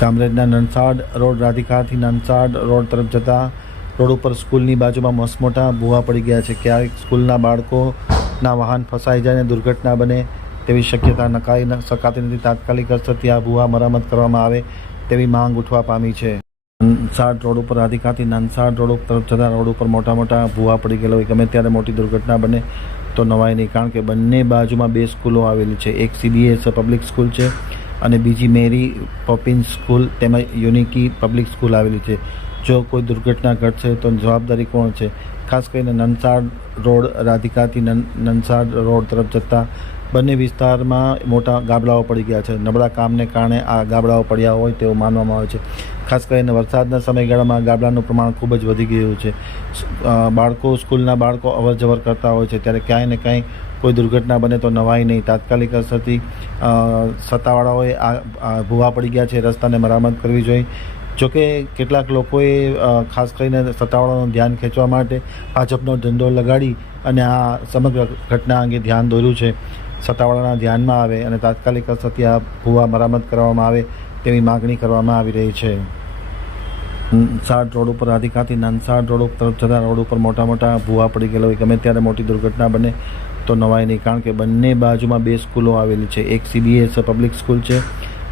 કામરેજના Nansad road રાધિકાથી Nansad road તરફ જતા road ઉપર સ્કૂલની બાજુમાં મસમોટા ભૂવા પડી ગયા છે। ક્યારેક સ્કૂલના બાળકોના વાહન ફસાઈ જાય અને દુર્ઘટના બને તેવી શક્યતા નકારી શકાતી નથી। તાત્કાલિક અસરથી આ ભૂવા મરામત કરવામાં આવે તેવી માંગ ઉઠવા પામી છે। નનસાડ રોડ ઉપર રાધિકાથી નનસાડ રોડ તરફ જતા રોડ ઉપર મોટા ભૂવા પડી ગયેલા હોય, ગમે ત્યારે મોટી દુર્ઘટના બને તો નવાય નહીં, કારણ કે બંને બાજુમાં બે સ્કૂલો આવેલી છે। એક CBS પબ્લિક સ્કૂલ છે અને બીજી મેરી પોપિન્સ સ્કૂલ તેમજ યુનિકી પબ્લિક સ્કૂલ આવેલી છે। જો કોઈ દુર્ઘટના ઘટશે તો જવાબદારી કોણ છે? ખાસ કરીને નનસાડ રોડ રાધિકાથી નનસાડ રોડ તરફ જતા બંને વિસ્તારમાં મોટા ગાબડાઓ પડી ગયા છે। નબળા કામને કારણે આ ગાબડાઓ પડ્યા હોય તેવું માનવામાં આવે છે। ખાસ કરીને વરસાદના સમયગાળામાં ગાબડાનું પ્રમાણ ખૂબ જ વધી ગયું છે। સ્કૂલના બાળકો અવર જવર કરતા હોય છે, ત્યારે ક્યાંય ને ક્યાંય કોઈ દુર્ઘટના બને તો નવાય નહીં। તાત્કાલિક અસરથી સત્તાવાળાઓએ આ ભૂવા પડી ગયા છે રસ્તાને મરામત કરવી જોઈએ। જોકે કેટલાક લોકોએ ખાસ કરીને સત્તાવાળાનું ધ્યાન ખેંચવા માટે ભાજપનો ઝંડો લગાડી અને આ સમગ્ર ઘટના અંગે ધ્યાન દોર્યું છે। સત્તાવાળાના ધ્યાનમાં આવે અને તાત્કાલિક અસરથી આ ભૂવા મરામત કરવામાં આવે તેવી માગણી કરવામાં આવી રહી છે। નનસાડ રોડ ઉપર રાધિકાથી નનસાડ રોડ તરફ જતા રોડ ઉપર મોટા ભૂવા પડી ગયેલા હોય, ગમે ત્યારે મોટી દુર્ઘટના બને તો નવાય નહીં, કારણ કે બંને બાજુમાં બે સ્કૂલો આવેલી છે। એક CBS પબ્લિક સ્કૂલ છે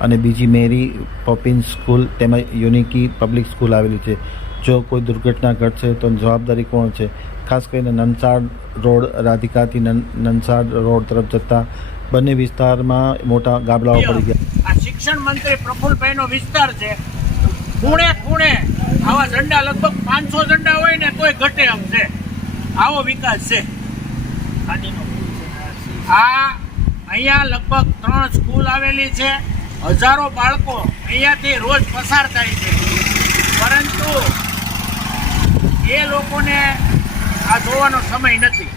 અને બીજી મેરી પોપિન્સ સ્કૂલ તેમજ યુનિકી પબ્લિક સ્કૂલ આવેલી છે। જો કોઈ દુર્ઘટના ઘટશે તો જવાબદારી કોણ છે? ખાસ કરીને નનસાડ રોડ રાધિકાથી નનસાડ રોડ તરફ જતા બંને વિસ્તારમાં મોટા ગાબડાઓ પડી ગયા। આ શિક્ષણ મંત્રી પ્રફુલભાઈનો વિસ્તાર છે। ખૂણે ખૂણે આવા ઝંડા લગભગ 500 ઝંડા હોય ને તોય ઘટે એમ છે, આવો વિકાસ છે। આ અહીંયા લગભગ 3 સ્કૂલ આવેલી છે, હજારો બાળકો અહીંયાથી રોજ પસાર થાય છે, પરંતુ એ લોકોને આ જોવાનો સમય નથી।